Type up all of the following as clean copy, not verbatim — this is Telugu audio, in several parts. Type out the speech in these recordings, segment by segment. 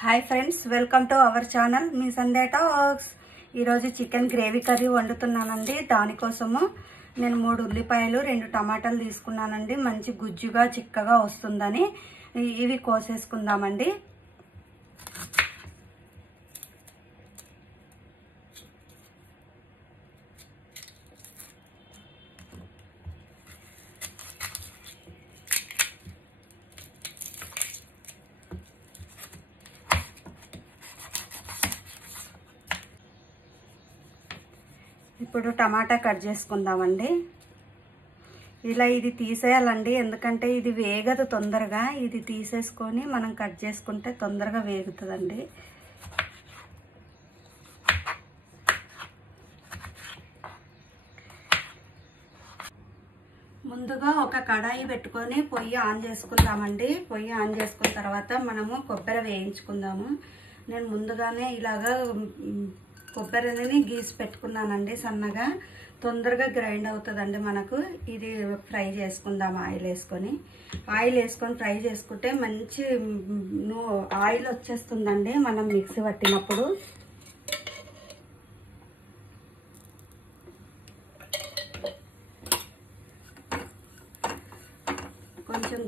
Hi friends, welcome to our channel me Sandhya talks. ఈరోజు చికెన్ గ్రేవీ కర్రీ వండుతున్నానండి. దానికోసము నేను 3 ఉల్లిపాయలు 2 టమాటాలు తీసుకున్నానండి. మంచి గుజ్జుగా చిక్కగా వస్తుందని ఇవి కోసేసుకుందామండి. ఇప్పుడు టమాటా కట్ చేసుకుందామండి. ఇలా ఇది తీసేయాలండి, ఎందుకంటే ఇది వేగదు తొందరగా. ఇది తీసేసుకొని మనం కట్ చేసుకుంటే తొందరగా వేగుతుందండి. ముందుగా ఒక కడాయి పెట్టుకొని పొయ్యి ఆన్ చేసుకుందామండి. పొయ్యి ఆన్ చేసుకున్న తర్వాత మనము కొబ్బరి వేయించుకుందాము. నేను ముందుగానే ఇలాగా కొబ్బరిని గీసి పెట్టుకున్నానండి సన్నగా. తొందరగా గ్రైండ్ అవుతుందండి మనకు. ఇది ఫ్రై చేసుకుందాం ఆయిల్ వేసుకొని. ఆయిల్ వేసుకొని ఫ్రై చేసుకుంటే మంచి ఆయిల్ వచ్చేస్తుందండి మనం మిక్సీ పట్టినప్పుడు. కొంచెం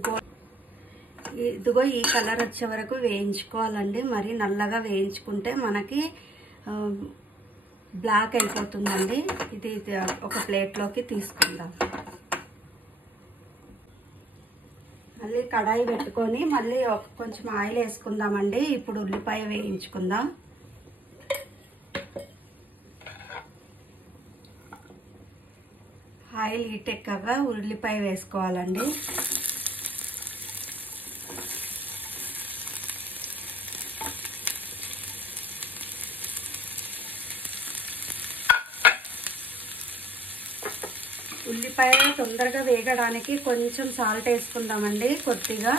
ఇదిగో ఈ కలర్ వచ్చే వరకు వేయించుకోవాలండి. మరి నల్లగా వేయించుకుంటే మనకి బ్లాక్ అయిపోతుందండి. ఇది ఒక ప్లేట్లోకి తీసుకుందాం. మళ్ళీ కడాయి పెట్టుకొని మళ్ళీ కొంచెం ఆయిల్ వేసుకుందామండి. ఇప్పుడు ఉల్లిపాయ వేయించుకుందాం. ఆయిల్ హీట్ ఎక్కగా ఉల్లిపాయ వేసుకోవాలండి. ఉల్లిపాయ తొందరగా వేగడానికి కొంచెం సాల్ట్ వేసుకుందామండి, కొద్దిగా.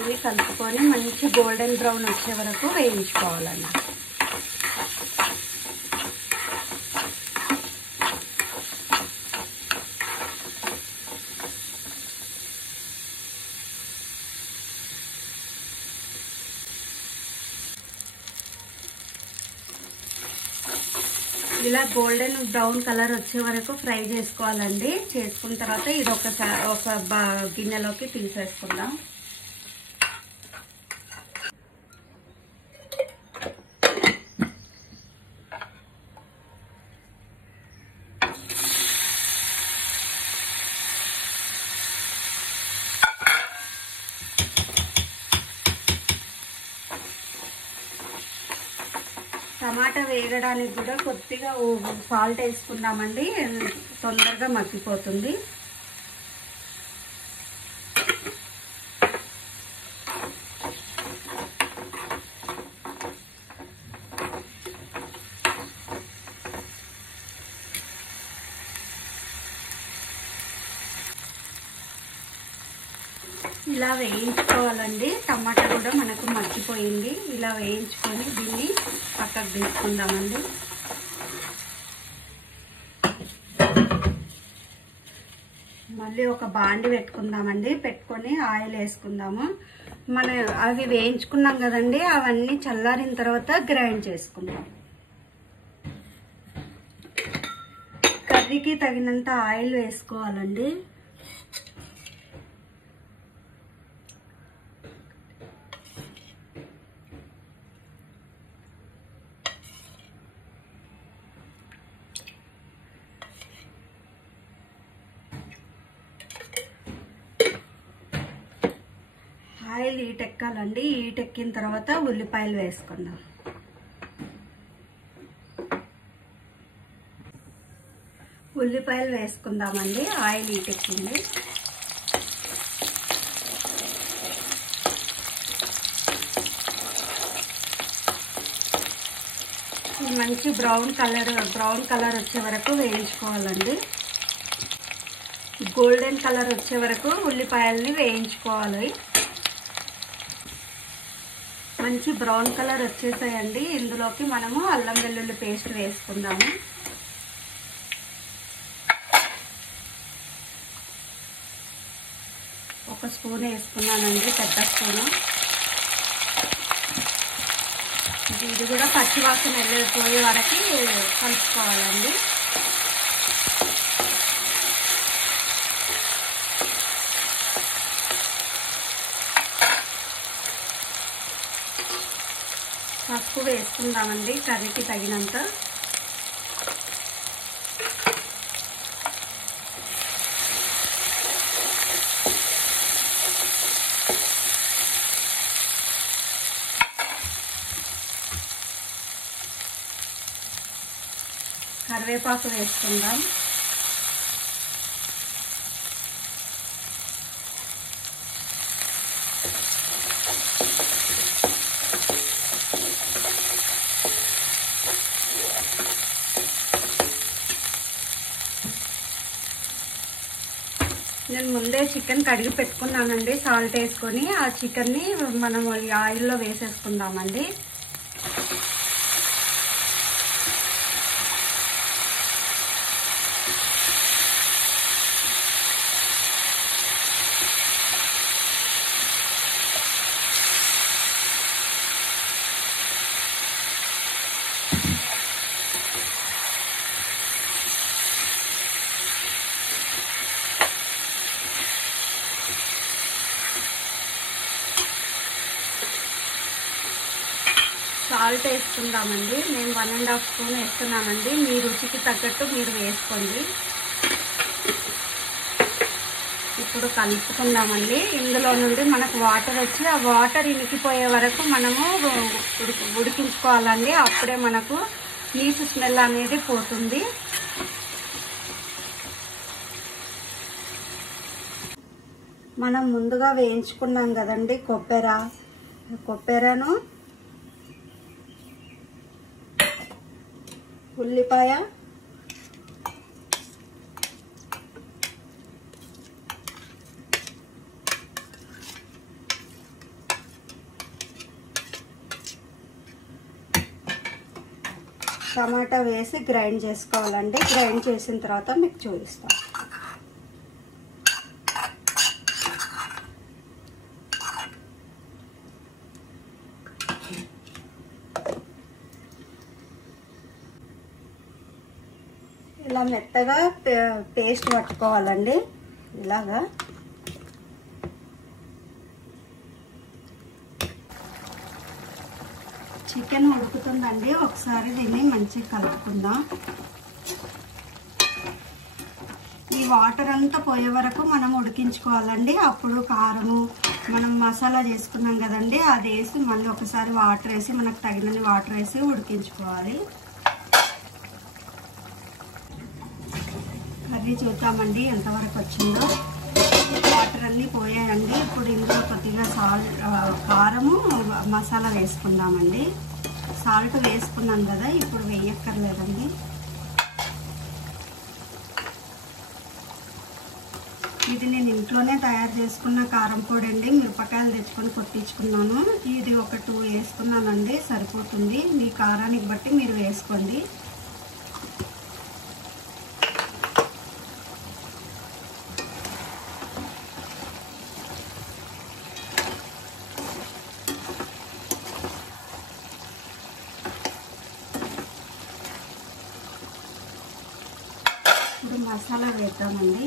ఇది కలుపుకొని మంచి గోల్డెన్ బ్రౌన్ వచ్చే వరకు వేయించుకోవాలండి. ఇలా గోల్డెన్ బ్రౌన్ కలర్ వచ్చే వరకు ఫ్రై చేసుకోవాలండి. చేసుకున్న తర్వాత ఇది ఒక గిన్నెలోకి తీసేసుకుందాం. టమాటా వేగడానికి కూడా కొద్దిగా సాల్ట్ వేసుకుందామండి, తొందరగా మగ్గిపోతుంది. ఇలా వేయించుకోవాలండి. టమాటా కూడా మనకు మగ్గిపోయింది. ఇలా వేయించుకొని దీన్ని పక్కకు తీసుకుందామండి. మళ్ళీ ఒక బాండి పెట్టుకుందామండి. పెట్టుకొని ఆయిల్ వేసుకుందాము. అవి వేయించుకున్నాం కదండి, అవన్నీ చల్లారిన తర్వాత గ్రైండ్ చేసుకుందాం. కర్రీకి తగినంత ఆయిల్ వేసుకోవాలండి. Oil heat ఎక్కాలండి. హీట్ ఎక్కిన తర్వాత ఉల్లిపాయలు వేసుకుందాం. ఉల్లిపాయలు వేసుకుందామండి. ఆయిల్ హీట్ ఎక్కింది. మంచి బ్రౌన్ కలర్ వచ్చే వరకు వేయించుకోవాలండి. గోల్డెన్ కలర్ వచ్చే వరకు ఉల్లిపాయల్ని వేయించుకోవాలి. మంచి బ్రౌన్ కలర్ వచ్చేసాయండి. ఇందులోకి మనము అల్లం వెల్లుల్లి పేస్ట్ వేసుకుందాము. ఒక స్పూన్ వేసుకున్నానండి, పెద్ద స్పూను. ఇది కూడా పచ్చివాసన వెళ్ళిపోయే వరకు కలుపుకోవాలండి. పసుపు వేసుకుందామండి కర్రీకి తగినంత. కరివేపాకు వేసుకుందాం. నేను ముందే చికెన్ కడిగి పెట్టుకున్నానండి, సాల్ట్ వేసుకొని. ఆ చికెన్ని మనం ఆయిల్లో వేసేసుకుందామండి. సాల్ట్ వేసుకుందామండి. నేను 1.5 స్పూన్ వేస్తున్నానండి. మీ రుచికి తగ్గట్టు మీరు వేసుకోండి. ఇప్పుడు కలుపుకుందామండి. ఇందులో నుండి మనకు వాటర్ వచ్చి ఆ వాటర్ ఇనికిపోయే వరకు మనము ఉడికించుకోవాలండి. అప్పుడే మనకు నీసు స్మెల్ అనేది పోతుంది. మనం ముందుగా వేయించుకున్నాం కదండి కొబ్బెరను, ఉల్లిపాయ, టమాటా వేసి గ్రైండ్ చేసుకోవాలండి. గ్రైండ్ చేసిన తర్వాత మీకు చూపిస్తాను. ఇలా మెత్తగా పేస్ట్ పట్టుకోవాలండి. ఇలాగా చికెన్ ఉడుకుతుందండి. ఒకసారి దీన్ని మంచిగా కలుపుకుందాం. ఈ వాటర్ అంతా పోయే వరకు మనం ఉడికించుకోవాలండి. అప్పుడు కారము మనం మసాలా చేసుకున్నాం కదండి, అది వేసి మళ్ళీ ఒకసారి వాటర్ వేసి మనకు తగినన్ని వాటర్ వేసి ఉడికించుకోవాలి. కర్రీ చూద్దామండి ఎంతవరకు వచ్చిందో. వాటర్ అన్నీ పోయాయండి. ఇప్పుడు ఇందులో కొద్దిగా కారము మసాలా వేసుకుందామండి. సాల్ట్ వేసుకున్నాం కదా, ఇప్పుడు వేయక్కర్లేదండి. ఇది నేను ఇంట్లోనే తయారు చేసుకున్న కారం పొడి అండి. మిరపకాయలు తెచ్చుకొని కొట్టించుకున్నాను. ఇది ఒక 2 వేసుకున్నానండి, సరిపోతుంది. మీ కారానికి బట్టి మీరు వేసుకోండి. ఇప్పుడు మసాలా వేద్దామండి.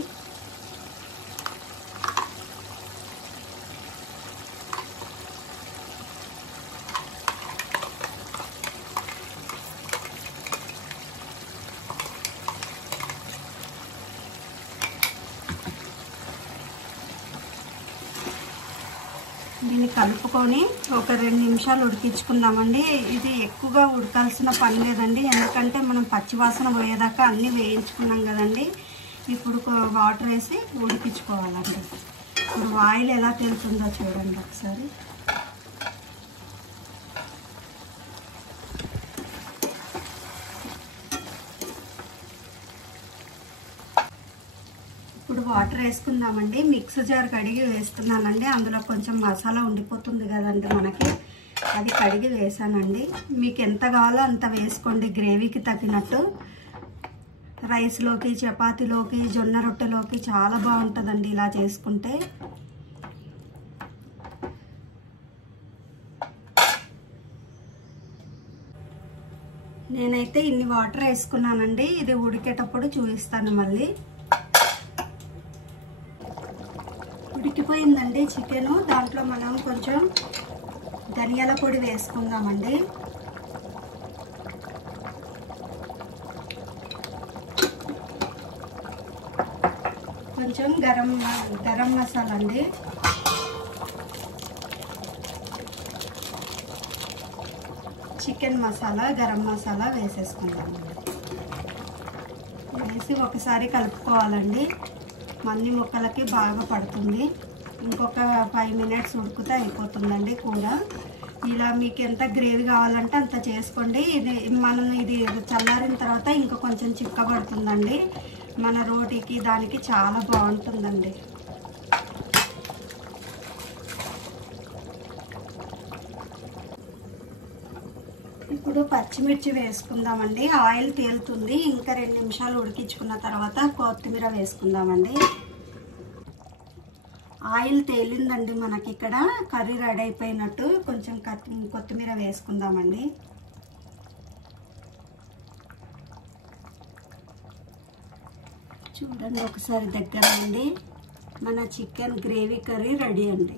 దీన్ని కలుపుకొని ఒక 2 నిమిషాలు ఉడికించుకుందామండి. ఇది ఎక్కువగా ఉడకాల్సిన పని లేదండి, ఎందుకంటే మనం పచ్చివాసన పోయేదాకా అన్నీ వేయించుకున్నాం కదండి. ఇప్పుడు వాటర్ వేసి ఉడికించుకోవాలండి. ఇప్పుడు ఆయిల్ ఎలా తెలుస్తుందో చూడండి ఒకసారి. ఇప్పుడు వాటర్ వేసుకుందామండి. మిక్స్ జార్ కడిగి వేసుకున్నానండి. అందులో కొంచెం మసాలా ఉండిపోతుంది కదండి మనకి, అది కడిగి వేసానండి. మీకు ఎంత కావాలో అంత వేసుకోండి గ్రేవీకి తగినట్టు. రైస్లోకి, చపాతీలోకి, జొన్న రొట్టెలోకి చాలా బాగుంటుందండి ఇలా చేసుకుంటే. నేనైతే ఇన్ని వాటర్ వేసుకున్నానండి. ఇది ఉడికేటప్పుడు చూపిస్తాను. మళ్ళీ ఉడికిపోయిందండి చికెను. దాంట్లో మనం కొంచెం ధనియాల పొడి వేసుకుందామండి. కొంచెం గరం మసాలా అండి. చికెన్ మసాలా, గరం మసాలా వేసేసుకుందామండి. వేసి ఒకసారి కలుపుకోవాలండి. మన్ని ముక్కలకి బాగా పడుతుంది. ఇంకొక 5 మినిట్స్ ఉడికితే అయిపోతుందండి కూర. ఇలా మీకు ఎంత గ్రేవీ కావాలంటే అంత చేసుకోండి. ఇది చల్లారిన తర్వాత ఇంకా కొంచెం చిక్కబడుతుందండి. మన రోటీకి దానికి చాలా బాగుంటుందండి. ఇప్పుడు పచ్చిమిర్చి వేసుకుందామండి. ఆయిల్ తేలుతుంది. ఇంకా 2 నిమిషాలు ఉడికించుకున్న తర్వాత కొత్తిమీర వేసుకుందామండి. ఆయిల్ తేలిందండి. మనకి ఇక్కడ కర్రీ రెడీ అయిపోయినట్టు. కొంచెం కొత్తిమీర వేసుకుందామండి. చూడండి ఒకసారి దగ్గర అండి. మన చికెన్ గ్రేవీ కర్రీ రెడీ అండి.